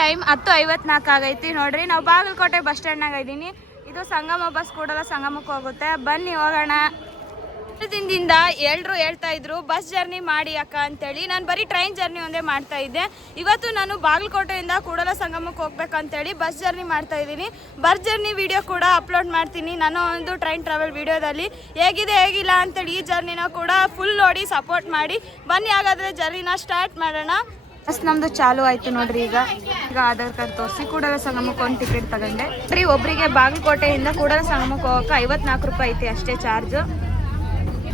Time 10:54 ಆಗೈತಿ ನೋಡ್ರಿ. ನಾವು ಬಾಗಲಕೋಟೆ ಬಸ್ ಸ್ಟ್ಯಾಂಡ್ನಾಗ ಇದ್ದೀನಿ. ಇದು ಸಂಗಮ ಬಸ್ ಕೂಡಲ ಸಂಗಮಕ್ಕೆ ಹೋಗುತ್ತೆ. ಬನ್ನಿ ಹೋಗೋಣ. ದಿನದಿಂದ ಎಲ್ಲರೂ ಹೇಳ್ತಾ ಇದ್ರು ಬಸ್ ಜರ್ನಿ ಮಾಡಿ ಅಕ್ಕ ಅಂತೇಳಿ. ನಾನು ಬರೀ ಟ್ರೈನ್ ಜರ್ನಿ ಒಂದೇ ಮಾಡ್ತಾ ಇದ್ದೆ. ಇವತ್ತು ನಾನು ಬಾಗಲಕೋಟೆಯಿಂದ ಕೂಡಲ ಸಂಗಮಕ್ಕೆ ಹೋಗ್ಬೇಕಂತೇಳಿ ಬಸ್ ಜರ್ನಿ ಮಾಡ್ತಾ ಇದ್ದೀನಿ. ಬಸ್ ಜರ್ನಿ ವಿಡಿಯೋ ಕೂಡ ಅಪ್ಲೋಡ್ ಮಾಡ್ತೀನಿ ನಾನು ಒಂದು ಟ್ರೈನ್ ಟ್ರಾವೆಲ್ ವಿಡಿಯೋದಲ್ಲಿ. ಹೇಗಿದೆ ಹೇಗಿಲ್ಲ ಅಂತೇಳಿ ಈ ಜರ್ನಿನ ಕೂಡ ಫುಲ್ ನೋಡಿ ಸಪೋರ್ಟ್ ಮಾಡಿ. ಬನ್ನಿ ಹಾಗಾದರೆ ಜರ್ನಿನ ಸ್ಟಾರ್ಟ್ ಮಾಡೋಣ. ಬಸ್ ನಮ್ದು ಚಾಲು ಆಯ್ತು ನೋಡ್ರಿ. ಈಗ ಆಧಾರ್ ಕಾರ್ಡ್ ತೋರಿಸಿ ಕೂಡಲ ಸಂಗಮಕ್ಕೆ ಒಂದು ಟಿಕೆಟ್ ತಗೊಂಡೆ. ಬರೀ ಒಬ್ಬರಿಗೆ ಬಾಗಲಕೋಟೆಯಿಂದ ಕೂಡಲ ಸಂಗಮಕ್ಕೆ ಹೋಗೋಕೆ 54 ರೂಪಾಯಿ ಐತಿ ಅಷ್ಟೇ ಚಾರ್ಜು.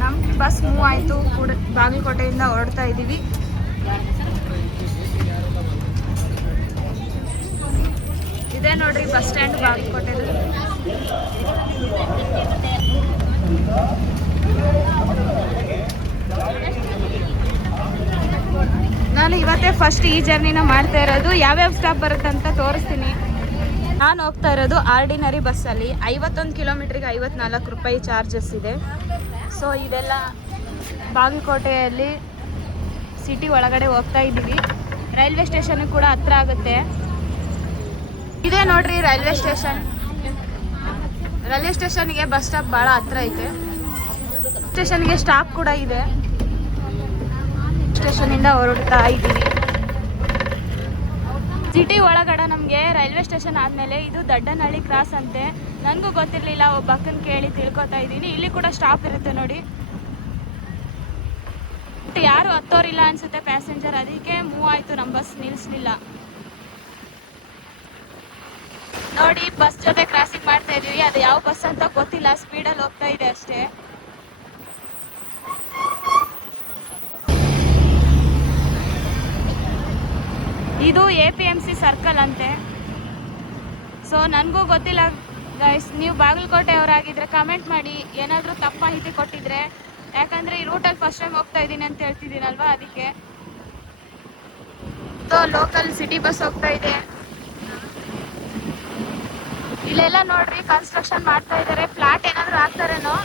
ನಮ್ಮ ಬಸ್ ಮೂವ್ ಆಯಿತು. ಬಾಗಲಕೋಟೆಯಿಂದ ಹೊರಡ್ತಾ ಇದ್ದೀವಿ. ಇದೇ ನೋಡ್ರಿ ಬಸ್ ಸ್ಟ್ಯಾಂಡ್ ಬಾಗಲಕೋಟೆದು. ನಾನು ಇವತ್ತೇ ಫಸ್ಟ್ ಈ ಜರ್ನಿನ ಮಾಡ್ತಾ ಇರೋದು. ಯಾವ್ಯಾವ ಸ್ಟಾಪ್ ಬರುತ್ತೆ ಅಂತ ತೋರಿಸ್ತೀನಿ. ನಾನು ಹೋಗ್ತಾ ಇರೋದು ಆರ್ಡಿನರಿ ಬಸ್ಸಲ್ಲಿ. 51 ಕಿಲೋಮೀಟ್ರಿಗೆ 54 ರೂಪಾಯಿ ಚಾರ್ಜಸ್ ಇದೆ. ಸೊ ಇದೆಲ್ಲ ಬಾಗಲಕೋಟೆಯಲ್ಲಿ ಸಿಟಿ ಒಳಗಡೆ ಹೋಗ್ತಾ ಇದ್ದೀವಿ. ರೈಲ್ವೆ ಸ್ಟೇಷನ್ ಕೂಡ ಹತ್ರ ಆಗುತ್ತೆ. ಇದೇ ನೋಡ್ರಿ ರೈಲ್ವೆ ಸ್ಟೇಷನ್. ರೈಲ್ವೆ ಸ್ಟೇಷನ್ಗೆ ಬಸ್ ಸ್ಟಾಪ್ ಭಾಳ ಹತ್ರ ಐತೆ. ಸ್ಟೇಷನ್ಗೆ ಸ್ಟಾಪ್ ಕೂಡ ಇದೆ. ಸ್ಟೇಷನಿಂದ ಹೊರಡ್ತಾ ಇದ್ದೀವಿ. ಸಿಟಿ ಒಳಗಡೆ ನಮಗೆ ರೈಲ್ವೆ ಸ್ಟೇಷನ್ ಆದಮೇಲೆ ಇದು ದಡ್ಡನಹಳ್ಳಿ ಕ್ರಾಸ್ ಅಂತೆ. ನನಗೂ ಗೊತ್ತಿರಲಿಲ್ಲ, ಒಬ್ಬ ಅಕ್ಕನ ಕೇಳಿ ತಿಳ್ಕೊತಾ ಇದ್ದೀನಿ. ಇಲ್ಲಿ ಕೂಡ ಸ್ಟಾಪ್ ಇರುತ್ತೆ ನೋಡಿ. ಯಾರು ಹತ್ತೋರಿಲ್ಲ ಅನ್ಸುತ್ತೆ ಪ್ಯಾಸೆಂಜರ್, ಅದಕ್ಕೆ ಮೂವ್ ಆಯಿತು. ನಮ್ಮ ಬಸ್ ನಿಲ್ಲಿಸಲಿಲ್ಲ ನೋಡಿ. ಬಸ್ ಜೊತೆ ಕ್ರಾಸಿಂಗ್ ಮಾಡ್ತಾ ಇದೀವಿ. ಅದು ಯಾವ ಬಸ್ ಅಂತ ಗೊತ್ತಿಲ್ಲ, ಸ್ಪೀಡಲ್ಲಿ ಹೋಗ್ತಾ ಇದೆ ಅಷ್ಟೇ. ಇದು APMC ಸರ್ಕಲ್ ಅಂತೆ. ಸೊ ನನಗೂ ಗೊತ್ತಿಲ್ಲ ಗೈಸ್. ನೀವು ಬಾಗಲಕೋಟೆ ಅವರಾಗಿದ್ದರೆ ಕಮೆಂಟ್ ಮಾಡಿ, ಏನಾದರೂ ತಪ್ಪು ಮಾಹಿತಿ ಕೊಟ್ಟಿದ್ರೆ. ಯಾಕಂದರೆ ಈ ರೂಟಲ್ಲಿ ಫಸ್ಟ್ ಟೈಮ್ ಹೋಗ್ತಾ ಇದ್ದೀನಿ ಅಂತ ಹೇಳ್ತಿದ್ದೀನಲ್ವ, ಅದಕ್ಕೆ. ಸೊ ಲೋಕಲ್ ಸಿಟಿ ಬಸ್ ಹೋಗ್ತಾ ಇದೆ. ಇಲ್ಲೆಲ್ಲ ನೋಡ್ರಿ ಕನ್ಸ್ಟ್ರಕ್ಷನ್ ಮಾಡ್ತಾ ಇದ್ದಾರೆ. ಫ್ಲಾಟ್ ಏನಾದರೂ ಹಾಕ್ತಾರೇನೋ.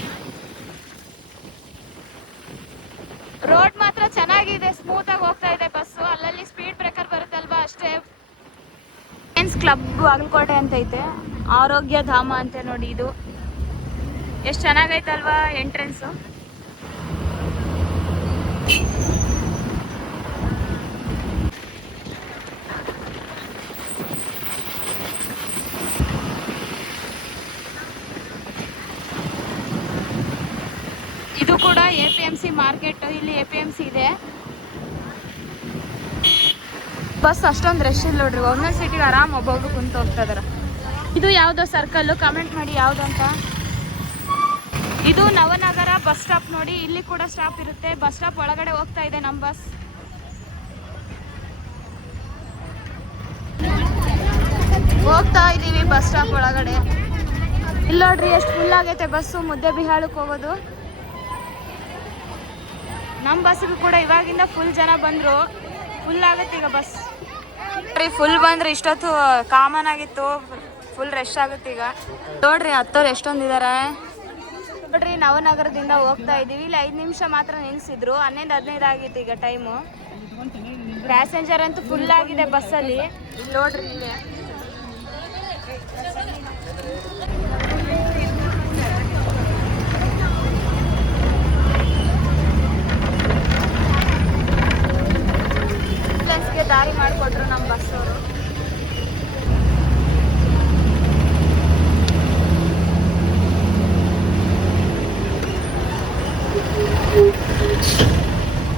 ರೋಡ್ ಮಾತ್ರ ಚೆನ್ನಾಗಿದೆ, ಸ್ಮೂತಾಗಿ ಹೋಗ್ತಾ ಇದೆ ಬಸ್ಸು. ಅಲ್ಲಲ್ಲಿ ಸ್ಪೀಡ್ ಬ್ರೇಕರ್ ಬರುತ್ತಲ್ವಾ ಅಷ್ಟೇ. ಫ್ರೆಂಡ್ಸ್ ಕ್ಲಬ್ ಬಾಗಲಕೋಟೆ ಅಂತ ಐತೆ. ಆರೋಗ್ಯ ಧಾಮ ಅಂತೆ ನೋಡಿ. ಇದು ಎಷ್ಟು ಚೆನ್ನಾಗೈತಲ್ವಾ ಎಂಟ್ರೆನ್ಸು. ಇದು ಕೂಡ APMC ಮಾರ್ಕೆಟ್. ಇಲ್ಲಿ APMC ಇದೆ. ಬಸ್ ಅಷ್ಟೊಂದು ರಶ್ ಇಲ್ಲ ನೋಡ್ರಿ. ಒಂದೊಂದು ಸೀಟಿಗೆ ಆರಾಮ್ ಒಬ್ಬೊಬ್ರು ಕುಂತು ಹೋಗ್ತಾ ಇದಾರೆ. ಇದು ಯಾವುದೋ ಸರ್ಕಲ್ಲು, ಕಮೆಂಟ್ ಮಾಡಿ ಯಾವುದು ಅಂತ. ಇದು ನವನಗರ ಬಸ್ ಸ್ಟಾಪ್ ನೋಡಿ. ಇಲ್ಲಿ ಕೂಡ ಸ್ಟಾಪ್ ಇರುತ್ತೆ. ಬಸ್ ಸ್ಟಾಪ್ ಒಳಗಡೆ ಹೋಗ್ತಾ ಇದೆ ನಮ್ಮ ಬಸ್. ಹೋಗ್ತಾ ಇದ್ದೀವಿ ಬಸ್ ಸ್ಟಾಪ್ ಒಳಗಡೆ. ಇಲ್ಲಿ ನೋಡ್ರಿ ಎಷ್ಟು ಫುಲ್ ಆಗೈತೆ ಬಸ್ಸು. ಮುದ್ದೇಬಿಹಾಳಕ್ಕೆ ಹೋಗೋದು ನಮ್ಮ ಬಸ್ಸಿಗೂ ಕೂಡ ಇವಾಗಿಂದ ಫುಲ್ ಜನ ಬಂದರು. ಫುಲ್ ಆಗುತ್ತೆ ಈಗ ಬಸ್. ಫುಲ್ ಬಂದ್ರೆ ಇಷ್ಟೊತ್ತು ಕಾಮನ್ ಆಗಿತ್ತು. ಫುಲ್ ರಶ್ ಆಗುತ್ತೆ ಈಗ. ನೋಡ್ರಿ ಹತ್ತೋರು ಎಷ್ಟೊಂದಿದ್ದಾರೆ ನೋಡ್ರಿ. ನವನಗರದಿಂದ ಹೋಗ್ತಾ ಇದ್ದೀವಿ. ಇಲ್ಲಿ 5 ನಿಮಿಷ ಮಾತ್ರ ನಿಲ್ಲಿಸಿದ್ರು. 11:15 ಆಗಿತ್ತು ಈಗ ಟೈಮು. ಪ್ಯಾಸೆಂಜರ್ ಅಂತೂ ಫುಲ್ ಆಗಿದೆ ಬಸ್ಸಲ್ಲಿ. ನೋಡ್ರಿ ಇಲ್ಲೇ ದಾರಿ ಮಾಡಿಕೊಟ್ರು ನಮ್ಮ ಬಸ್ಸವರು.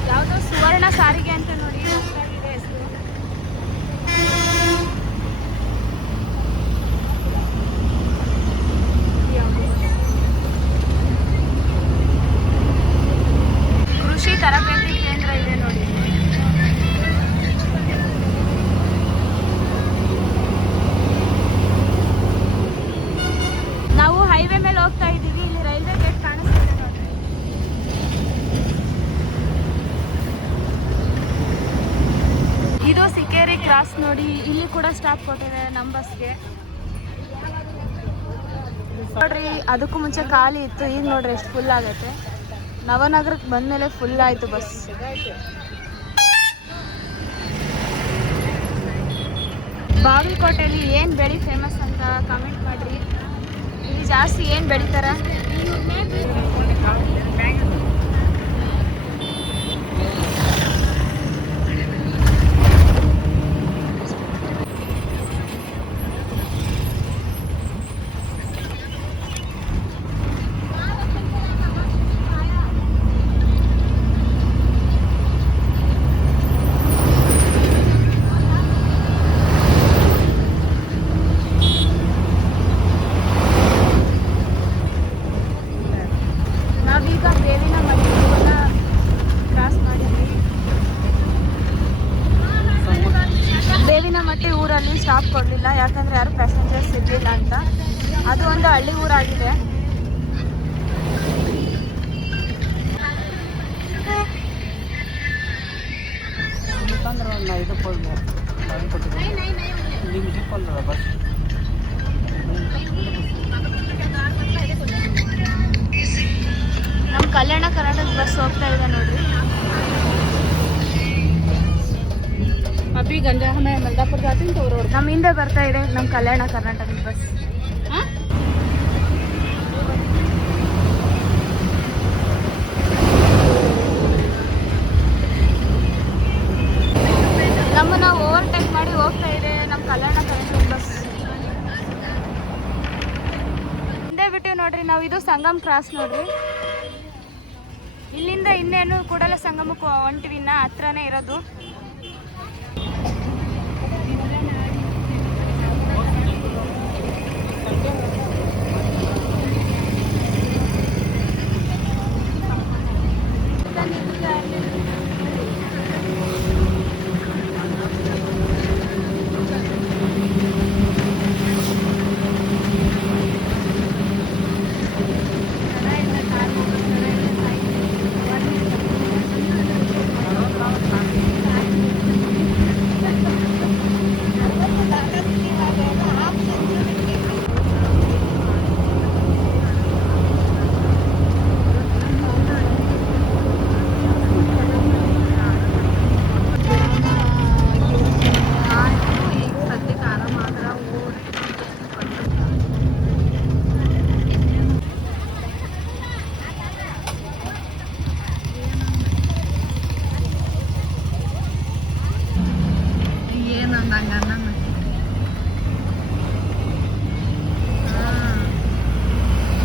ಯಾವುದೋ ಸುವರ್ಣ ಸಾರಿಗೆ ಅಂತ ನೋಡಿ ಹೆಸರು. ಕೃಷಿ ತರಬೇತಿ ಕೇಂದ್ರ ಇದೆ ನೋಡಿ. ನಾವು ಹೈವೇ ಮೇಲೆ ಹೋಗ್ತಾ ಇದ್ದೀವಿ. ಇಲ್ಲಿ ರೈಲ್ವೆ ಗೇಟ್ ಕಾಣಿಸ್ತಿದೆ ನೋಡಿ. ಇದು ಸಿಕೇರಿ ಕ್ರಾಸ್ ನೋಡಿ. ಇಲ್ಲಿ ಕೂಡ ಸ್ಟಾಪ್ ಕೊಟ್ಟಿದೆ ನಮ್ಮ ಬಸ್ಗೆ ನೋಡ್ರಿ. ಅದಕ್ಕೂ ಮುಂಚೆ ಖಾಲಿ ಇತ್ತು. ಈಗ ನೋಡ್ರಿ ಎಷ್ಟು ಫುಲ್ ಆಗೈತೆ. ನವನಗರಕ್ಕೆ ಬಂದಮೇಲೆ ಫುಲ್ ಆಯಿತು ಬಸ್. ಬಾಗಲಕೋಟೆಯಲ್ಲಿ ಏನು ಬೆಳೆ ಫೇಮಸ್ ಅಂತ ಕಾಮೆಂಟ್ ಮಾಡಿರಿ. ಇಲ್ಲಿ ಜಾಸ್ತಿ ಏನು ಬೆಳಿತಾರೆ? ನಾವೀಗ ಬೇವಿನ ಮಟ್ಟೆಲ್ಲ ಕ್ರಾಸ್ ಮಾಡಿದ್ವಿ. ಬೇವಿನ ಮಟ್ಟೆ ಊರಲ್ಲಿ ಸ್ಟಾಪ್ ಕೊಡಲಿಲ್ಲ, ಯಾಕಂದರೆ ಯಾರು ಪ್ಯಾಸೆಂಜರ್ಸ್ ಇರಲಿಲ್ಲ ಅಂತ. ಅದು ಒಂದು ಹಳ್ಳಿ ಊರಾಗಿದೆ. ನಮ್ಮ ಕಲ್ಯಾಣ ಕರ್ನಾಟಕ ಬಸ್ ಹೋಗ್ತಾ ಇದೆ ನೋಡ್ರಿ. अभी गंजा हमें मलदापुर जाते हैं तो रोड ನಮ್ಮ ಹಿಂದೆ ಬರ್ತಾ ಇದೆ ನಮ್ಮ ಕಲ್ಯಾಣ ಕರ್ನಾಟಕದ ಬಸ್. ನಮ್ಮನ್ನ ಓವರ್ಟೇಕ್ ಮಾಡಿ ಹೋಗ್ತಾ ಇದೆ ನಮ್ಮ ಕಲ್ಯಾಣ ಕರ್ನಾಟಕ ಬಸ್. ಹಿಂದೆ ಬಿಟ್ಟು ನೋಡ್ರಿ ನಾವು. ಇದು ಸಂಗಮ್ ಕ್ರಾಸ್ ನೋಡ್ರಿ. ಇಲ್ಲಿಂದ ಇನ್ನೇನು ಕೂಡಲ ಸಂಗಮಕ್ಕೆ ಹೊಂಟಿವಿ, ಇನ್ನ ಹತ್ರನೇ ಇರೋದು.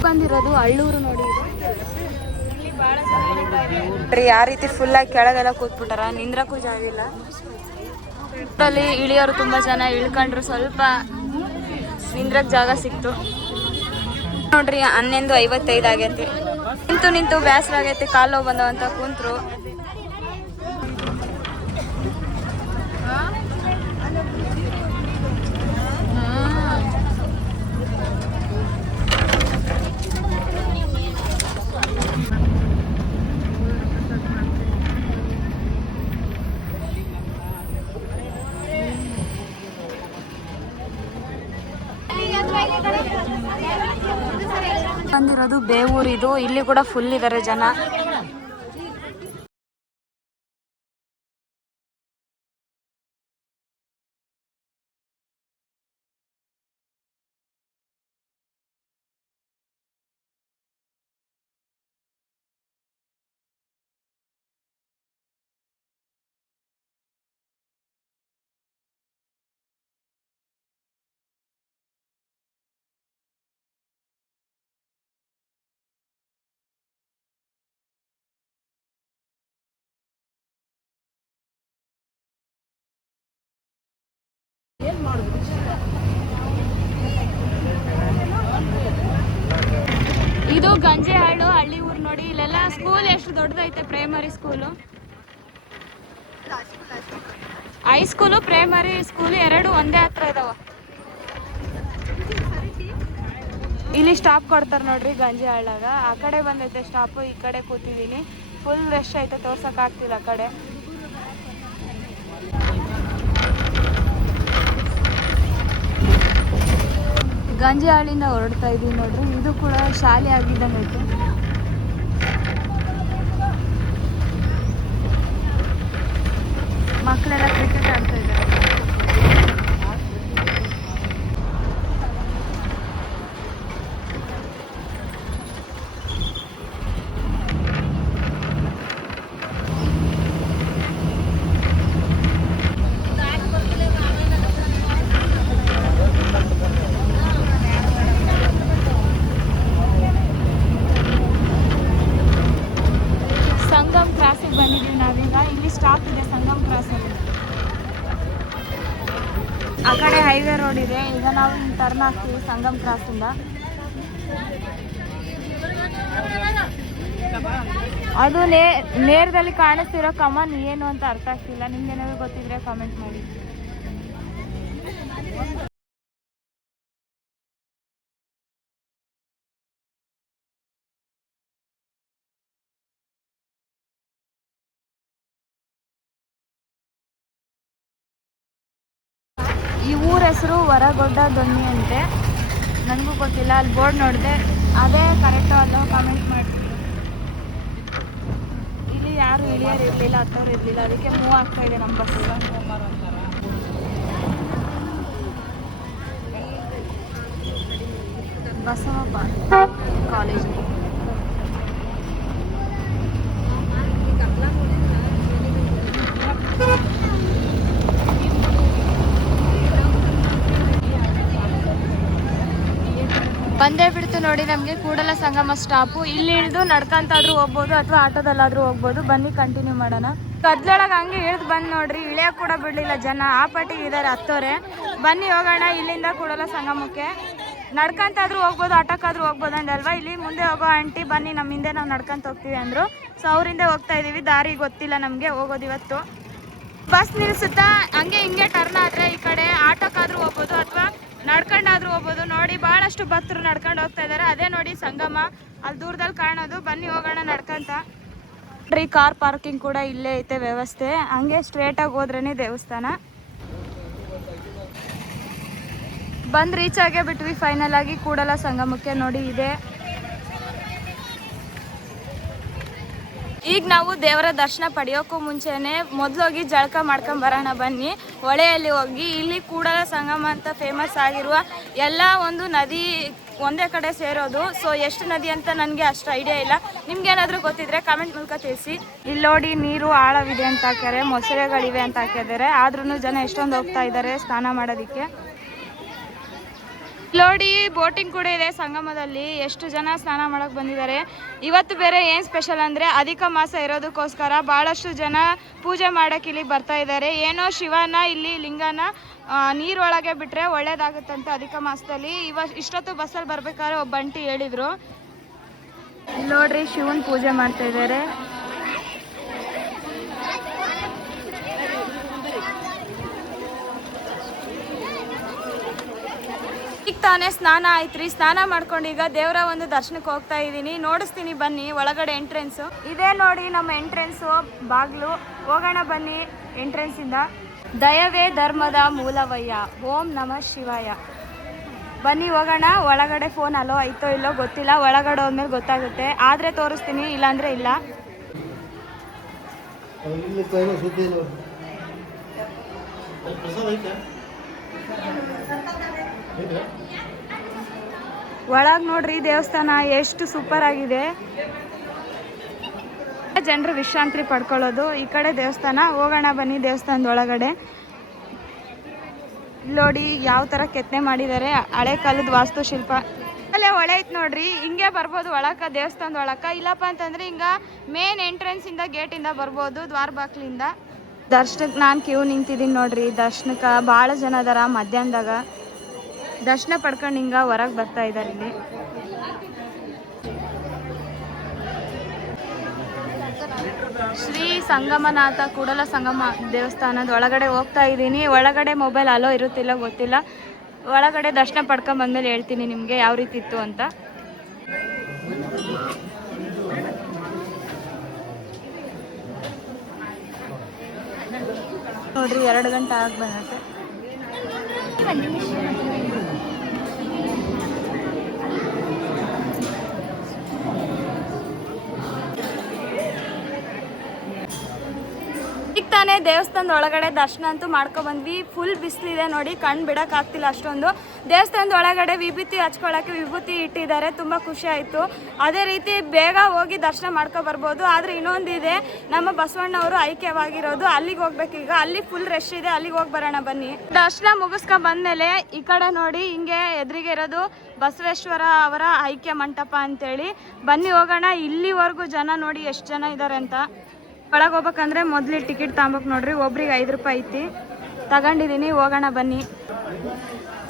ಬಂದಿರೋದು ಹಳ್ಳೂರು ನೋಡಿ. ಇಲ್ಲಿ ಬಹಳ ಜನ ಯಾವ ರೀತಿ ಫುಲ್ ಆಗಿ ಕೆಳಗೆಲ್ಲ ಕೂತ್ಬಿಟ್ಟಾರ, ನಿಂದ್ರಕ್ಕೂ ಜಾಗ ಇಲ್ಲ. ಅಲ್ಲಿ ಇಳಿಯೋರು ತುಂಬಾ ಜನ ಇಳ್ಕೊಂಡ್ರು, ಸ್ವಲ್ಪ ನಿಂದ್ರಕ್ ಜಾಗ ಸಿಕ್ತು ನೋಡ್ರಿ. 11:55 ಆಗೈತಿ. ನಿಂತು ಬೇಸರ ಆಗೈತಿ, ಕಾಲು ನೋವು ಬಂದವಂತ ಕುಂತ್ರು. ಬಂದಿರೋದು ಬೇವೂರು. ಇದು ಇಲ್ಲಿ ಕೂಡ ಫುಲ್ ಇದಾರೆ ಜನ. ಇದು ಗಂಜೆಹಾಳು ಹಳ್ಳಿ ಊರು ನೋಡಿ. ಇಲ್ಲೆಲ್ಲ ಸ್ಕೂಲ್ ಎಷ್ಟು ದೊಡ್ಡದೈತೆ, primary school, high school, primary school ಎರಡು ಒಂದೇ ಹತ್ರ ಇದಾವ. ಇಲ್ಲಿ ಸ್ಟಾಪ್ ಕೊಡ್ತಾರೆ ನೋಡ್ರಿ ಗಂಜೆಹಾಳಾಗ. ಆ ಕಡೆ ಬಂದೈತೆ ಸ್ಟಾಪು, ಈ ಕಡೆ ಕೂತಿದ್ದೀನಿ. ಫುಲ್ ರಶ್ ಐತೆ, ತೋರ್ಸಕ್ ಆಗ್ತಿಲ್ಲ ಆ ಕಡೆ. ಗಂಜೆಹಾಳಿಂದ ಹೊರಡ್ತಾ ಇದೀವಿ ನೋಡ್ರಿ. ಇದು ಕೂಡ ಶಾಲೆ ಆಗಿದ್ದಂಗೆ ಐತೆ. ಮಕ್ಕಳೆಲ್ಲ ಕ್ರಿಕೆಟ್ ಆಡ್ತಾ ಇದ್ದಾರೆ. ಆ ಕಡೆ ಹೈವೇ ರೋಡ್ ಇದೆ. ಈಗ ನಾವು ಟರ್ನ್ ಹಾಕ್ತೀವಿ ಸಂಗಮ್ ಕ್ರಾಸಿಂದ. ಅದು ನೇರದಲ್ಲಿ ಕಾಣಿಸ್ತಿರೋ ಕಮಾನ್ ಏನು ಅಂತ ಅರ್ಥ ಆಗ್ತಿಲ್ಲ. ನಿಮ್ಗೆ ಏನಾದ್ರು ಗೊತ್ತಿದ್ರೆ ಕಾಮೆಂಟ್ ಮಾಡಿ. ಈ ಊರ ಹೆಸರು ಹೊರಗೊಡ್ಡ ದೊಣ್ಣಿ ಅಂತೆ. ನನಗೂ ಗೊತ್ತಿಲ್ಲ, ಅಲ್ಲಿ ಬೋರ್ಡ್ ನೋಡಿದೆ, ಅದೇ ಕರೆಕ್ಟು ಅಲ್ಲೋ ಕಾಮೆಂಟ್ ಮಾಡ್ತೀನಿ. ಇಲ್ಲಿ ಯಾರು ಇಳಿಯೋರು ಇರಲಿಲ್ಲ, ಹತ್ತೋರು ಇರಲಿಲ್ಲ, ಅದಕ್ಕೆ ಮೂವ್ ಆಗ್ತಾ ಇದೆ ನಮ್ಮ ಬಸ್. ಬಸವ ಕಾಲೇಜ್. ಬಂದೇ ಬಿಡ್ತು ನೋಡಿ ನಮಗೆ ಕೂಡಲ ಸಂಗಮ ಸ್ಟಾಪು. ಇಲ್ಲಿ ಇಳಿದು ನಡ್ಕೊಂತಾದ್ರೂ ಹೋಗ್ಬೋದು ಅಥವಾ ಆಟೋದಲ್ಲಾದ್ರೂ ಹೋಗ್ಬೋದು. ಬನ್ನಿ ಕಂಟಿನ್ಯೂ ಮಾಡೋಣ. ಕದ್ಲೊಳಗೆ ಹಂಗೆ ಇಳಿದು ಬಂದು ನೋಡ್ರಿ, ಇಳಿಯೋಕೆ ಕೂಡ ಬಿಡಲಿಲ್ಲ ಜನ, ಆ ಪಟ್ಟಿಗೆ ಇದ್ದಾರೆ ಹತ್ತೋರೆ. ಬನ್ನಿ ಹೋಗೋಣ ಇಲ್ಲಿಂದ ಕೂಡಲ ಸಂಗಮಕ್ಕೆ. ನಡ್ಕೊಂತಾದ್ರೂ ಹೋಗ್ಬೋದು, ಆಟೋಕ್ಕಾದ್ರೂ ಹೋಗ್ಬೋದು ಅಂದಲ್ವಾ. ಇಲ್ಲಿ ಮುಂದೆ ಹೋಗೋ ಆಂಟಿ ಬನ್ನಿ ನಮ್ಮ ಹಿಂದೆ ನಾವು ನಡ್ಕೊಂತ ಹೋಗ್ತೀವಿ ಅಂದರು. ಸೊ ಅವರಿಂದ ಹೋಗ್ತಾ ಇದ್ದೀವಿ. ದಾರಿ ಗೊತ್ತಿಲ್ಲ ನಮಗೆ ಹೋಗೋದು ಇವತ್ತು. ಬಸ್ ನಿಲ್ಲಿಸುತ್ತಾ ಹಂಗೆ ಹಿಂಗೆ ಟರ್ನ್ ಆದರೆ ಈ ಕಡೆ ಆಟೋಕ್ಕಾದ್ರೂ ಹೋಗ್ಬೋದು ಅಥವಾ ನಡ್ಕೊಂಡಾದ್ರೂ ಹೋಗ್ಬೋದು. ನೋಡಿ ಭಾಳಷ್ಟು ಭಕ್ತರು ನಡ್ಕೊಂಡು ಹೋಗ್ತಾ ಇದ್ದಾರೆ. ಅದೇ ನೋಡಿ ಸಂಗಮ ಅಲ್ಲಿ ದೂರದಲ್ಲಿ ಕಾಣೋದು. ಬನ್ನಿ ಹೋಗೋಣ ನಡ್ಕೊಂತ. ಕಾರ್ ಪಾರ್ಕಿಂಗ್ ಕೂಡ ಇಲ್ಲೇ ಐತೆ ವ್ಯವಸ್ಥೆ. ಹಂಗೆ ಸ್ಟ್ರೇಟಾಗಿ ಹೋದ್ರೇನೆ ದೇವಸ್ಥಾನ. ಬಂದು ರೀಚ್ ಆಗೇ ಬಿಟ್ವಿ ಫೈನಲ್ ಆಗಿ ಕೂಡಲ ಸಂಗಮಕ್ಕೆ. ನೋಡಿ ಇದೆ. ಈಗ ನಾವು ದೇವರ ದರ್ಶನ ಪಡೆಯೋಕ್ಕೂ ಮುಂಚೆನೆ ಮೊದಲೋಗಿ ಜಳಕ ಮಾಡ್ಕೊಂಡು ಬರೋಣ ಬನ್ನಿ. ಹೊಳೆಯಲ್ಲಿ ಹೋಗಿ ಇಲ್ಲಿ ಕೂಡಲ ಸಂಗಮ ಅಂತ ಫೇಮಸ್ ಆಗಿರುವ ಎಲ್ಲ ಒಂದು ನದಿ ಒಂದೇ ಕಡೆ ಸೇರೋದು. ಸೊ ಎಷ್ಟು ನದಿ ಅಂತ ನನಗೆ ಅಷ್ಟು ಐಡಿಯಾ ಇಲ್ಲ. ನಿಮ್ಗೆ ಏನಾದರೂ ಗೊತ್ತಿದ್ರೆ ಕಾಮೆಂಟ್ ಮೂಲಕ ತಿಳಿಸಿ. ಇಲ್ಲಿ ನೋಡಿ ನೀರು ಆಳವಿದೆ ಅಂತ ಹಾಕ್ಯಾರೆ, ಮೊಸಳೆಗಳಿವೆ ಅಂತ ಹಾಕಿದ್ದಾರೆ. ಆದ್ರೂ ಜನ ಎಷ್ಟೊಂದು ಹೋಗ್ತಾ ಇದ್ದಾರೆ ಸ್ನಾನ ಮಾಡೋದಕ್ಕೆ. ನೋಡಿ ಬೋಟಿಂಗ್ ಕೂಡ ಇದೆ ಸಂಗಮದಲ್ಲಿ. ಎಷ್ಟು ಜನ ಸ್ನಾನ ಮಾಡೋಕೆ ಬಂದಿದ್ದಾರೆ. ಇವತ್ತು ಬೇರೆ ಏನು ಸ್ಪೆಷಲ್ ಅಂದರೆ ಅಧಿಕ ಮಾಸ ಇರೋದಕ್ಕೋಸ್ಕರ ಭಾಳಷ್ಟು ಜನ ಪೂಜೆ ಮಾಡೋಕೆ ಇಲ್ಲಿ ಬರ್ತಾ ಇದ್ದಾರೆ. ಏನೋ ಶಿವನ ಇಲ್ಲಿ ಲಿಂಗನ ನೀರೊಳಗೆ ಬಿಟ್ಟರೆ ಒಳ್ಳೇದಾಗುತ್ತಂತೆ ಅಧಿಕ ಮಾಸದಲ್ಲಿ. ಇಷ್ಟೊತ್ತು ಬಸ್ಸಲ್ಲಿ ಬರ್ಬೇಕಾದ್ರೆ ಒಬ್ಬ ಬಂಟಿ ಹೇಳಿದರು. ನೋಡ್ರಿ ಶಿವನ್ ಪೂಜೆ ಮಾಡ್ತಾ ಇದ್ದಾರೆ. ಈಗ ತಾನೇ ಸ್ನಾನ ಆಯ್ತು ರೀ. ಸ್ನಾನ ಮಾಡ್ಕೊಂಡು ಈಗ ದೇವರ ಒಂದು ದರ್ಶನಕ್ಕೆ ಹೋಗ್ತಾ ಇದ್ದೀನಿ. ನೋಡಿಸ್ತೀನಿ ಬನ್ನಿ. ಒಳಗಡೆ ಎಂಟ್ರೆನ್ಸು ಇದೇ ನೋಡಿ, ನಮ್ಮ ಎಂಟ್ರೆನ್ಸು ಬಾಗಿಲು. ಹೋಗೋಣ ಬನ್ನಿ ಎಂಟ್ರೆನ್ಸಿಂದ. ದಯವೇ ಧರ್ಮದ ಮೂಲವಯ್ಯ, ಓಂ ನಮಃ ಶಿವಾಯ. ಬನ್ನಿ ಹೋಗೋಣ. ಒಳಗಡೆ ಫೋನ್ ಅಲೋ ಐತೋ ಇಲ್ಲೋ ಗೊತ್ತಿಲ್ಲ. ಒಳಗಡೆ ಹೋದ್ಮೇಲೆ ಗೊತ್ತಾಗುತ್ತೆ. ಆದರೆ ತೋರಿಸ್ತೀನಿ, ಇಲ್ಲಾಂದರೆ ಇಲ್ಲ. ಒಳಗೆ ನೋಡ್ರಿ ದೇವಸ್ಥಾನ ಎಷ್ಟು ಸೂಪರ್ ಆಗಿದೆ. ಜನರು ವಿಶ್ರಾಂತಿ ಪಡ್ಕೊಳ್ಳೋದು. ಈ ಕಡೆ ದೇವಸ್ಥಾನ. ಹೋಗೋಣ ಬನ್ನಿ ದೇವಸ್ಥಾನದ ಒಳಗಡೆ. ನೋಡಿ ಯಾವ ಥರ ಕೆತ್ತನೆ ಮಾಡಿದ್ದಾರೆ, ಹಳೆ ಕಾಲದ ವಾಸ್ತುಶಿಲ್ಪ. ಅಲ್ಲೇ ಹೊಳೆ ಐತೆ ನೋಡ್ರಿ. ಹಿಂಗೆ ಬರ್ಬೋದು ಒಳಕ್ಕೆ, ದೇವಸ್ಥಾನದ ಒಳಕ್ಕೆ. ಇಲ್ಲಪ್ಪ ಅಂತಂದ್ರೆ ಹಿಂಗೆ ಮೇನ್ ಎಂಟ್ರೆನ್ಸಿಂದ ಗೇಟಿಂದ ಬರ್ಬೋದು, ದ್ವಾರ ಬಾಕ್ಲಿಂದ. ದರ್ಶನಕ್ಕೆ ನಾನು ಕ್ಯೂ ನಿಂತಿದ್ದೀನಿ ನೋಡ್ರಿ. ದರ್ಶನಕ್ಕೆ ಭಾಳ ಜನ ಅದಾರ. ಮಧ್ಯಾಹ್ನದಾಗ ದರ್ಶನ ಪಡ್ಕೊಂಡು ಹಿಂಗೆ ಹೊರಗೆ ಬರ್ತಾ ಇದ್ದಾರೆ. ಇಲ್ಲಿ ಶ್ರೀ ಸಂಗಮನಾಥ ಕೂಡಲ ಸಂಗಮ ದೇವಸ್ಥಾನದ ಒಳಗಡೆ ಹೋಗ್ತಾ ಇದ್ದೀನಿ. ಒಳಗಡೆ ಮೊಬೈಲ್ ಅಲೋ ಇರುತ್ತಿಲ್ಲ ಗೊತ್ತಿಲ್ಲ. ಒಳಗಡೆ ದರ್ಶನ ಪಡ್ಕೊಂಡು ಬಂದಮೇಲೆ ಹೇಳ್ತೀನಿ ನಿಮಗೆ ಯಾವ ರೀತಿ ಇತ್ತು ಅಂತ. ನೋಡ್ರಿ 2 ಗಂಟೆ ಆಗಿ ಬಂದತ್ತೆ. ಈಗ ತಾನೇ ದೇವಸ್ಥಾನದ ಒಳಗಡೆ ದರ್ಶನ ಅಂತೂ ಮಾಡ್ಕೊಬಂದ್ವಿ. ಫುಲ್ ಬಿಸಿಲಿದೆ ನೋಡಿ, ಕಣ್ಣು ಬಿಡೋಕ್ಕಾಗ್ತಿಲ್ಲ ಅಷ್ಟೊಂದು. ದೇವಸ್ಥಾನದ ಒಳಗಡೆ ವಿಭೂತಿ ಹಚ್ಕೊಳ್ಳೋಕ್ಕೆ ವಿಭೂತಿ ಇಟ್ಟಿದ್ದಾರೆ. ತುಂಬ ಖುಷಿ ಆಯಿತು. ಅದೇ ರೀತಿ ಬೇಗ ಹೋಗಿ ದರ್ಶನ ಮಾಡ್ಕೊಬರ್ಬೋದು. ಆದರೆ ಇನ್ನೊಂದಿದೆ, ನಮ್ಮ ಬಸವಣ್ಣವರು ಐಕ್ಯವಾಗಿರೋದು ಅಲ್ಲಿಗೆ ಹೋಗ್ಬೇಕೀಗ. ಅಲ್ಲಿ ಫುಲ್ ರಶ್ ಇದೆ, ಅಲ್ಲಿಗೆ ಹೋಗಿ ಬರೋಣ ಬನ್ನಿ. ದರ್ಶನ ಮುಗಿಸ್ಕೊಂಡು ಬಂದಮೇಲೆ ಈ ಕಡೆ ನೋಡಿ ಹಿಂಗೆ ಎದುರಿಗೆ ಇರೋದು ಬಸವೇಶ್ವರ ಅವರ ಐಕ್ಯ ಮಂಟಪ ಅಂತೇಳಿ. ಬನ್ನಿ ಹೋಗೋಣ. ಇಲ್ಲಿವರೆಗೂ ಜನ ನೋಡಿ ಎಷ್ಟು ಜನ ಇದ್ದಾರೆ ಅಂತ. ಒಳಗೆ ಹೋಗ್ಬೇಕಂದ್ರೆ ಮೊದಲು ಟಿಕೆಟ್ ತಗೋಬೇಕು ನೋಡ್ರಿ. ಒಬ್ರಿಗೆ 5 ರೂಪಾಯಿ ಐತಿ. ತಗೊಂಡಿದ್ದೀನಿ, ಹೋಗೋಣ ಬನ್ನಿ.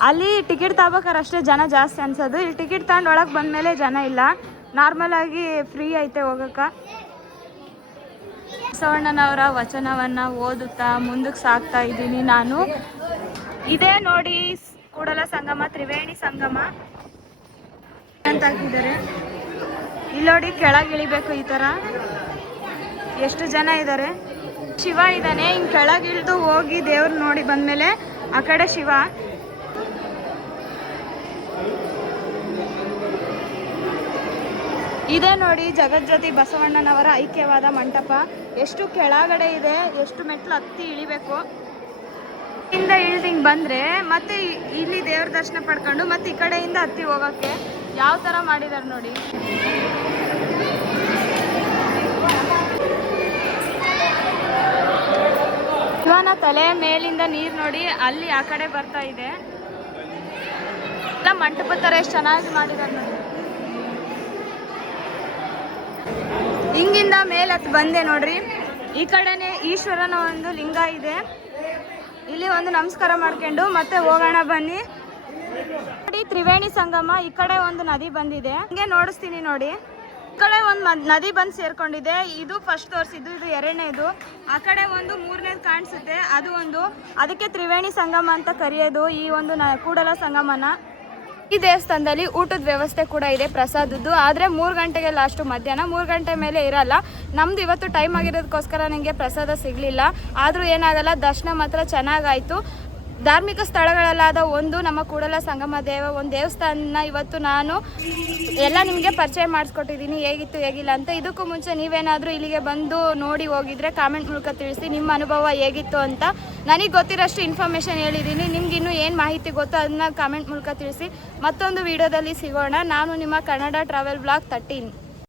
ಅಲ್ಲಿ ಟಿಕೆಟ್ ತಗೋಬೇಕಾರೆ ಅಷ್ಟೇ ಜನ ಜಾಸ್ತಿ ಅನ್ಸೋದು. ಇಲ್ಲಿ ಟಿಕೆಟ್ ತಗೊಂಡು ಒಳಗೆ ಬಂದಮೇಲೆ ಜನ ಇಲ್ಲ, ನಾರ್ಮಲಾಗಿ ಫ್ರೀ ಐತೆ ಹೋಗೋಕ್ಕೆ. ಬಸವಣ್ಣನವರ ವಚನವನ್ನು ಓದುತ್ತಾ ಮುಂದಕ್ಕೆ ಸಾಗ್ತಾ ಇದ್ದೀನಿ ನಾನು. ಇದೇ ನೋಡಿ ಕೂಡಲ ಸಂಗಮ, ತ್ರಿವೇಣಿ ಸಂಗಮ ಅಂತ ಹಾಕಿದ್ದಾರೆ. ಇಲ್ಲಿ ನೋಡಿ ಕೆಳಗೆ ಇಳಿಬೇಕು. ಈ ಥರ ಎಷ್ಟು ಜನ ಇದ್ದಾರೆ. ಶಿವ ಇದ್ದಾನೆ. ಹಿಂಗೆ ಕೆಳಗಿಳಿದು ಹೋಗಿ ದೇವ್ರು ನೋಡಿ ಬಂದಮೇಲೆ ಆ ಕಡೆ ಶಿವ. ಇದೇ ನೋಡಿ ಜಗಜ್ಯೋತಿ ಬಸವಣ್ಣನವರ ಐಕ್ಯವಾದ ಮಂಟಪ. ಎಷ್ಟು ಕೆಳಗಡೆ ಇದೆ, ಎಷ್ಟು ಮೆಟ್ಲು ಹತ್ತಿ ಇಳಿಬೇಕು. ಇಂದ ಇಳಿದು ಹಿಂಗೆ ಬಂದರೆ ಮತ್ತೆ ಇಲ್ಲಿ ದೇವ್ರ ದರ್ಶನ ಪಡ್ಕೊಂಡು ಮತ್ತೆ ಈ ಕಡೆಯಿಂದ ಹತ್ತಿ ಹೋಗೋಕ್ಕೆ ಯಾವ ಥರ ಮಾಡಿದ್ದಾರೆ ನೋಡಿ. ಶಿವನ ತಲೆ ಮೇಲಿಂದ ನೀರು ನೋಡಿ ಅಲ್ಲಿ ಆ ಕಡೆ ಬರ್ತಾ ಇದೆ. ಎಲ್ಲ ಮಂಟಪ ಥರ ಎಷ್ಟು ಚೆನ್ನಾಗಿ ಮಾಡಿದ್ದಾರೆ ನೋಡಿ. ಹಿಂಗಿಂದ ಮೇಲೆ ಹತ್ತು ಬಂದೆ ನೋಡ್ರಿ. ಈ ಕಡೆನೇ ಈಶ್ವರನ ಒಂದು ಲಿಂಗ ಇದೆ. ಇಲ್ಲಿ ಒಂದು ನಮಸ್ಕಾರ ಮಾಡ್ಕೊಂಡು ಮತ್ತೆ ಹೋಗೋಣ ಬನ್ನಿ. ನೋಡಿ ತ್ರಿವೇಣಿ ಸಂಗಮ. ಈ ಕಡೆ ಒಂದು ನದಿ ಬಂದಿದೆ, ಹಂಗೆ ನೋಡಿಸ್ತೀನಿ ನೋಡಿ. ಈ ಕಡೆ ಒಂದು ನದಿ ಬಂದು ಸೇರ್ಕೊಂಡಿದೆ. ಇದು ಫಸ್ಟ್ ತೋರಿಸಿದ್ದು, ಇದು ಎರಡನೇದು. ಆ ಕಡೆ ಒಂದು ಮೂರನೇದು ಕಾಣಿಸುತ್ತೆ, ಅದು ಒಂದು. ಅದಕ್ಕೆ ತ್ರಿವೇಣಿ ಸಂಗಮ ಅಂತ ಕರೆಯೋದು ಈ ಒಂದು ಕೂಡಲ ಸಂಗಮನ. ಈ ದೇವಸ್ಥಾನದಲ್ಲಿ ಊಟದ ವ್ಯವಸ್ಥೆ ಕೂಡ ಇದೆ, ಪ್ರಸಾದದ್ದು. ಆದರೆ 3 ಗಂಟೆಗೆ ಲಾಸ್ಟು, ಮಧ್ಯಾಹ್ನ 3 ಗಂಟೆ ಮೇಲೆ ಇರಲ್ಲ. ನಮ್ದು ಇವತ್ತು ಟೈಮ್ ಆಗಿರೋದಕ್ಕೋಸ್ಕರ ನನಗೆ ಪ್ರಸಾದ ಸಿಗಲಿಲ್ಲ. ಆದರೂ ಏನಾಗಲ್ಲ, ದರ್ಶನ ಮಾತ್ರ ಚೆನ್ನಾಗಾಯಿತು. ಧಾರ್ಮಿಕ ಸ್ಥಳಗಳಲ್ಲಾದ ಒಂದು ನಮ್ಮ ಕೂಡಲ ಸಂಗಮ ಒಂದು ದೇವಸ್ಥಾನ ಇವತ್ತು ನಾನು ಎಲ್ಲ ನಿಮಗೆ ಪರಿಚಯ ಮಾಡಿಸ್ಕೊಟ್ಟಿದ್ದೀನಿ, ಹೇಗಿತ್ತು ಹೇಗಿಲ್ಲ ಅಂತ. ಇದಕ್ಕೂ ಮುಂಚೆ ನೀವೇನಾದರೂ ಇಲ್ಲಿಗೆ ಬಂದು ನೋಡಿ ಹೋಗಿದ್ರೆ ಕಾಮೆಂಟ್ ಮೂಲಕ ತಿಳಿಸಿ ನಿಮ್ಮ ಅನುಭವ ಹೇಗಿತ್ತು ಅಂತ. ನನಗೆ ಗೊತ್ತಿರೋಷ್ಟು ಇನ್ಫಾರ್ಮೇಷನ್ ಹೇಳಿದ್ದೀನಿ. ನಿಮ್ಗೆ ಇನ್ನೂ ಏನು ಮಾಹಿತಿ ಗೊತ್ತೋ ಅದನ್ನ ಕಾಮೆಂಟ್ ಮೂಲಕ ತಿಳಿಸಿ. ಮತ್ತೊಂದು ವಿಡಿಯೋದಲ್ಲಿ ಸಿಗೋಣ. ನಾನು ನಿಮ್ಮ ಕನ್ನಡ ಟ್ರಾವೆಲ್ ಬ್ಲಾಗ್ 13.